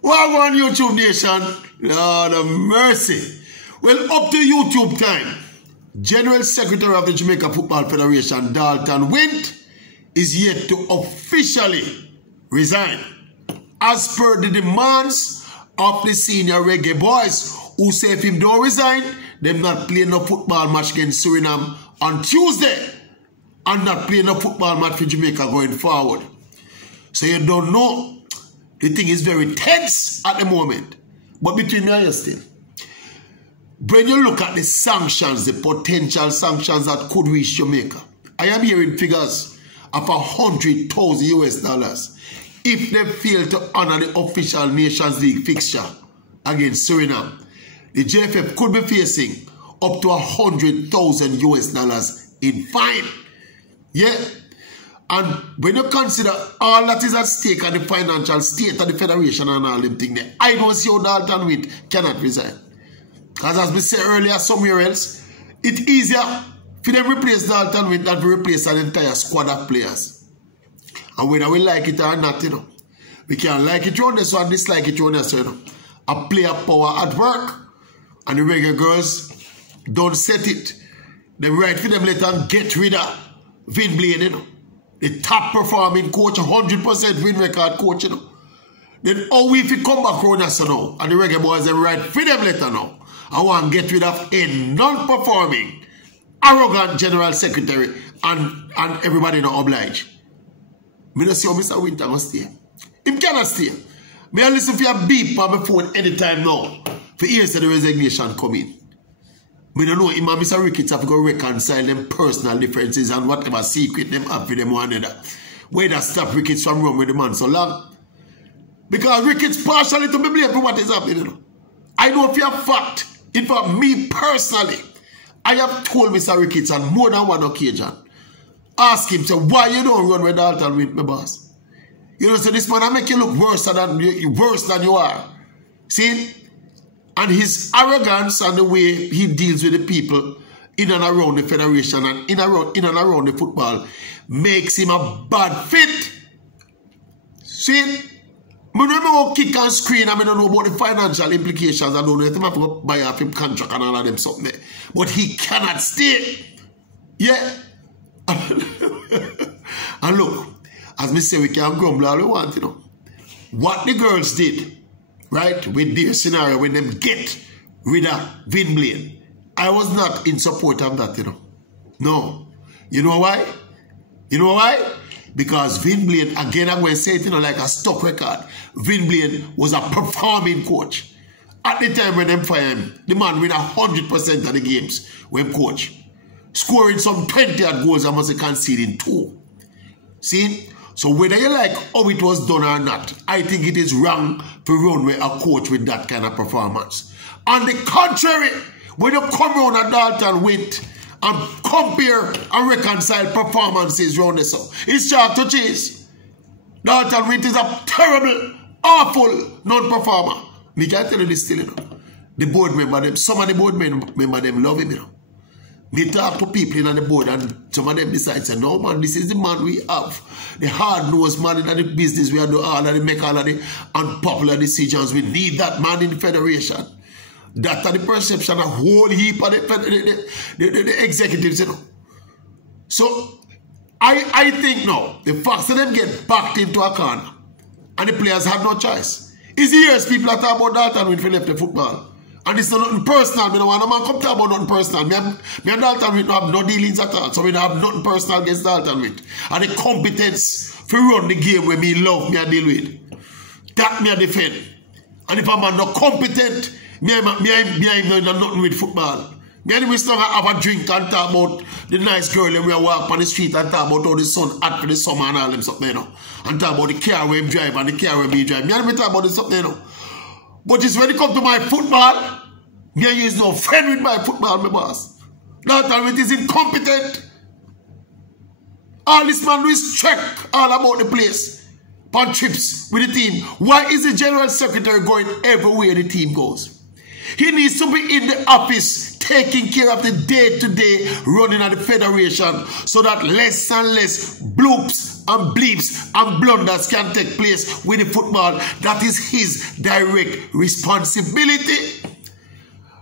What on YouTube Nation? Lord of mercy. Well, up to YouTube time. General Secretary of the Jamaica Football Federation, Dalton Wint, is yet to officially resign. As per the demands of the senior reggae boys, who say if him don't resign, them not playing no football match against Suriname on Tuesday, and not playing no football match for Jamaica going forward. So you don't know. The thing is very tense at the moment. But between me and you still, when you look at the sanctions, the potential sanctions that could reach Jamaica, I am hearing figures of $100,000 if they fail to honor the official Nations League fixture against Suriname. The JFF could be facing up to $100,000 in fine. Yeah. And when you consider all that is at stake and the financial state of the federation and all them things there, I don't see how Dalton Wint cannot resign. Because as we said earlier, somewhere else, it's easier for them to replace Dalton Wint than to replace an entire squad of players. And whether we like it or not, you know, we can like it on this one, dislike it on this, you know. A player power at work, and the reggae girls don't set it. They write for them later and get rid of Vin Blaine, you know. The top performing coach, 100% win record coach, you know. Then how if he come back around us now, and the reggae boys they write for them later now, I want to get rid of a non-performing, arrogant general secretary and everybody not oblige. Me don't see how Mr. Wint will stay. He cannot stay. Me I listen for your beep on my phone anytime now for years the resignation come in. We don't know him and Mr. Ricketts have to go reconcile them personal differences and whatever secret them have with them one another. Where that stop Ricketts from running with the man so long? Because Ricketts partially to be blamed for what is happening. You know? I know for a fact, in fact, me personally, I have told Mr. Ricketts on more than one occasion, ask him, say, why you don't run with Dalton with my boss? You know, so this man I make you look worse than you are. See? And his arrogance and the way he deals with the people in and around the federation and in and around the football makes him a bad fit. See? I don't know how kick and screen, I don't know about the financial implications, I don't know if he have to buy off him contract and all of them something there. But he cannot stay. Yeah. And look, as me say, we can grumble all we want, you know. What the girls did, right, with their scenario when them get rid of Vin Blaine, I was not in support of that, you know. No. You know why? You know why? Because Vin Blaine, again, I'm going to say it, you know, like a stock record. Vin Blaine was a performing coach. At the time when them fire him, the man win 100% of the games when coach. Scoring some 20 odd goals, I must say conceding 2. See? So whether you like how it was done or not, I think it is wrong to run with a coach with that kind of performance. On the contrary, when you come around a Dalton Wint and compare and reconcile performances around this, it's chalk to cheese. Dalton Wint is a terrible, awful non-performer. Me can tell you this still, you know. The board member, them, some of the board member, them love him, you know. Me talk to people in the board and some of them decide, say, no man, this is the man we have. The hard-nosed man in the business, we are doing all of the make all of the unpopular decisions. We need that man in the federation. That are the perception of a whole heap of the executives, you know. So, I think now, the fact that them get backed into a corner and the players have no choice. It's years people are talking about Dalton Wint for left the football. And it's not nothing personal. I don't want to come talk about nothing personal. Me and Dalton Wint don't have no dealings at all. So we don't have nothing personal against Dalton Wint. And the competence for run the game where me love, me I deal with. That me I defend. And if a man not competent, me I nothing with football. Me and we still have a drink and talk about the nice girl and we walk on the street and talk about how the sun hot for the summer and all them something, you know. And talk about the car where him drive and the car where me drive. Me and we talk about this something, you know. But it's when it comes to my football, me is no friend with my football, my boss. Dalton Wint is incompetent. All this man is check all about the place. On trips with the team. Why is the general secretary going everywhere the team goes? He needs to be in the office taking care of the day-to-day running of the federation so that less and less bloops hoops and bleeps and blunders can take place with the football. That is his direct responsibility.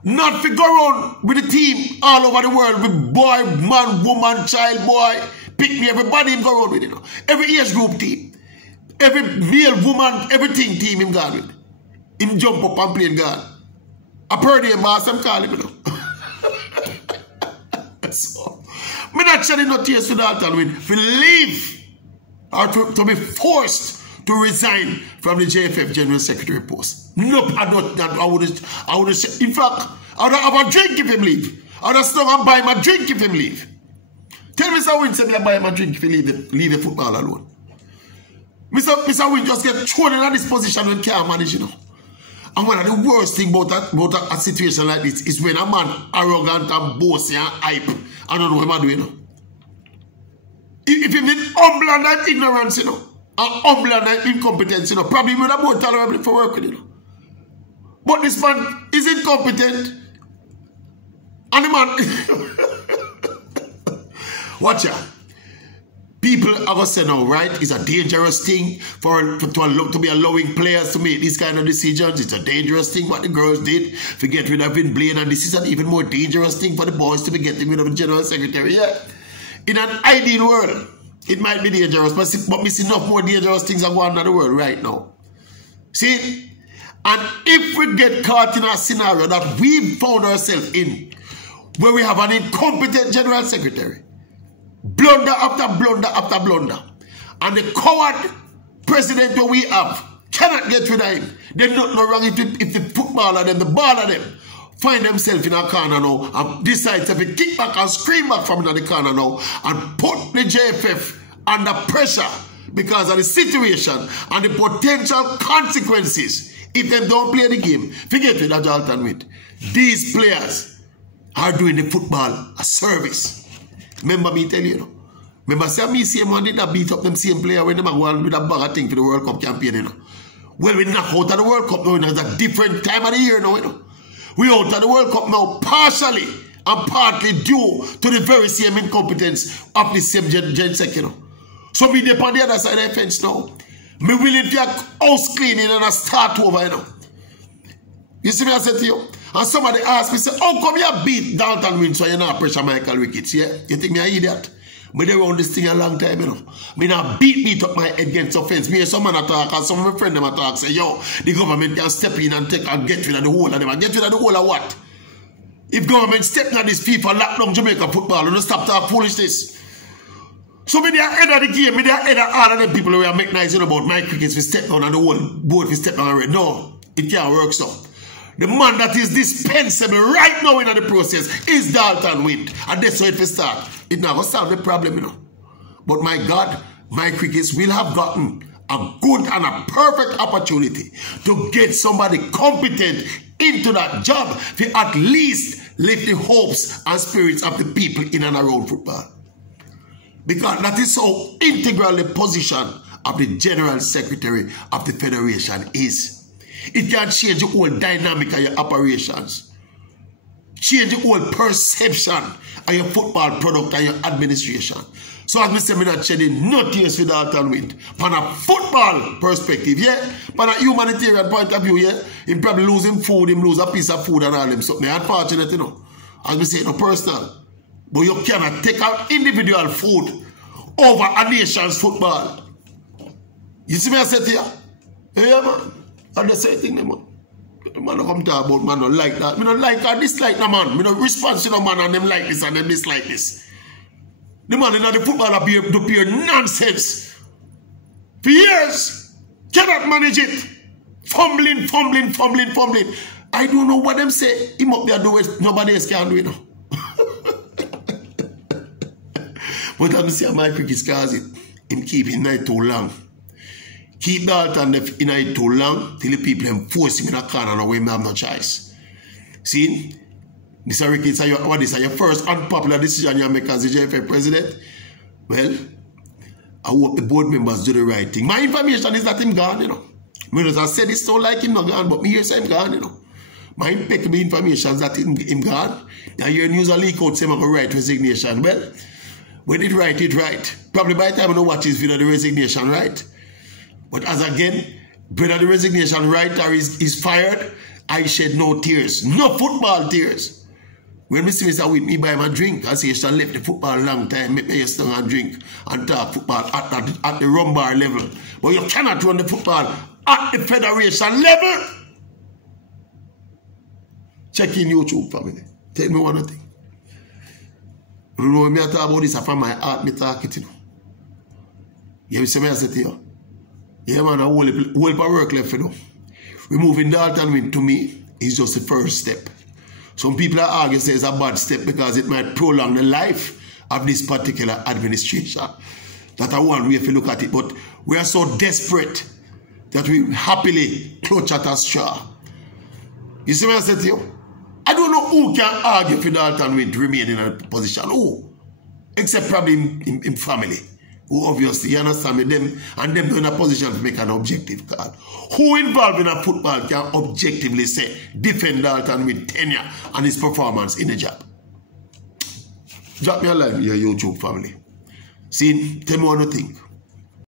Not to go around with the team all over the world with boy, man, woman, child, boy, pick me, everybody him go around with it. Every age group team, every male, woman, everything team him gone with. Him jump up and play God. I heard him, boss, I'm calling him. So, I'm not shedding no tears for Dalton Wint to leave or to be forced to resign from the JFF General Secretary post. Nope, I wouldn't say. In fact, I would have a drink if him leave. I would have stung and buy him a drink if him leave. Tell Mr. Wint, say me buy him a drink if he leave the football alone. Mr. Wint just get thrown in this position when he can't manage, you know. And one of the worst things about a situation like this is when a man arrogant and bossy and hype. I don't know what I'm doing, you know. If he been humble and ignorance, you know, and humble and incompetence, you know, probably would have more tolerable for work with, you know. But this man is incompetent. And the man... Watch out. People are going to say now, right? It's a dangerous thing to be allowing players to make these kind of decisions. It's a dangerous thing what the girls did to get rid of Wint Blaine, and this is an even more dangerous thing for the boys to be getting rid of the General Secretary. Yeah. In an ideal world, it might be dangerous, but we see enough more dangerous things are going on in the world right now. See? And if we get caught in a scenario that we found ourselves in, where we have an incompetent General Secretary, blunder after blunder after blunder, and the coward president that we have cannot get rid of him, then nothing wrong if the footballer them, the baller them, find themselves in a corner now and decide to kick back and scream back from the corner now and put the JFF under pressure because of the situation and the potential consequences if they don't play the game. Forget it, Dalton Wint. These players are doing the football a service. Remember me tell you, you know. Remember say me same one did not beat up them same player when they go on with a bag of thing for the World Cup campaign, you know. Well, we knock out of the World Cup now, you know. It's a different time of the year now, you know. We out of the World Cup now partially and partly due to the very same incompetence of the same Gen Sec, you know. So me dip on the other side of the fence now. Me willing to house cleaning and a start over, you know. You see me I said to you? And somebody asked me, say, how come you beat Dalton Wint so you not pressure Michael Ricketts, yeah? You think me an idiot? Me they around this thing a long time, you know. Me not beat up my head against offense. Me hear some man talk and some of my friends them talk, say, yo, the government can step in and take and get rid of the whole of them. And get rid of the whole of what? If government step on this FIFA lock down Jamaica football, you don't stop talk foolishness. So me they are head of the game, me they are head of all of them people who are make nice about my crickets we step down and the whole board we step down already. No, it can't work so. The man that is dispensable right now in the process is Dalton Wint. And that's how it will start. It never solve the problem, you know. But my God, my crickets will have gotten a good and a perfect opportunity to get somebody competent into that job to at least lift the hopes and spirits of the people in and around football. Because that is how integral the position of the General Secretary of the Federation is. It can change the whole dynamic of your operations. Change the whole perception of your football product and your administration. So as I say, I'm not shedding no tears with Dalton Wint. From a football perspective, yeah? From a humanitarian point of view, yeah? Him probably losing food, him lose a piece of food and all them. So, unfortunate, you know. As I say, no personal. But you cannot take out individual food over a nation's football. You see me I said to you? Yeah, man. And the same thing, man. The man don't come talk about man don't like that. Me don't like or dislike no man. Me don't respond to no man and them like this and them dislike this. The man in the football appear nonsense. For years. Cannot manage it. Fumbling. I don't know what them say. Him up there do it. Nobody else can do it. But I'm saying my cricket cause it. Him keep it night too long. Keep Dalton in it too long till the people enforce him in a corner and we have no choice. See? This is your first unpopular decision you make as the JFF president. Well, I hope the board members do the right thing. My information is that him gone, you know. I just said it's not like him not gone, but me here say him gone, you know. My impeccable information is that him gone. Now your news a leak out saying I'm going to write resignation. Well, When it right. Probably by the time I don't watch his video, the resignation right. But as again, whether the resignation right or is fired, I shed no tears. No football tears. When Mr. Mr. with me buy my drink, I say, you should have left the football a long time, make me stand and drink and talk football at the rum bar level. But you cannot run the football at the federation level. Check in YouTube, family. Tell me one thing. You know, when I talk about this from my heart, I talk it, you know. You see me, I say to you. Yeah, man, a whole heap of work left, you know. Removing Dalton Wint to me is just the first step. Some people are arguing say it's a bad step because it might prolong the life of this particular administration. That's one way if you look at it. But we are so desperate that we happily clutch at a straw. You see what I said to you? I don't know who can argue for Dalton Wint to remain in a position. Who? Except probably in family. Who obviously, you understand me, them in a position to make an objective call. Who involved in a football can objectively say, defend Dalton with tenure and his performance in the job? Drop me a line, your YouTube family. See, tell me what you think.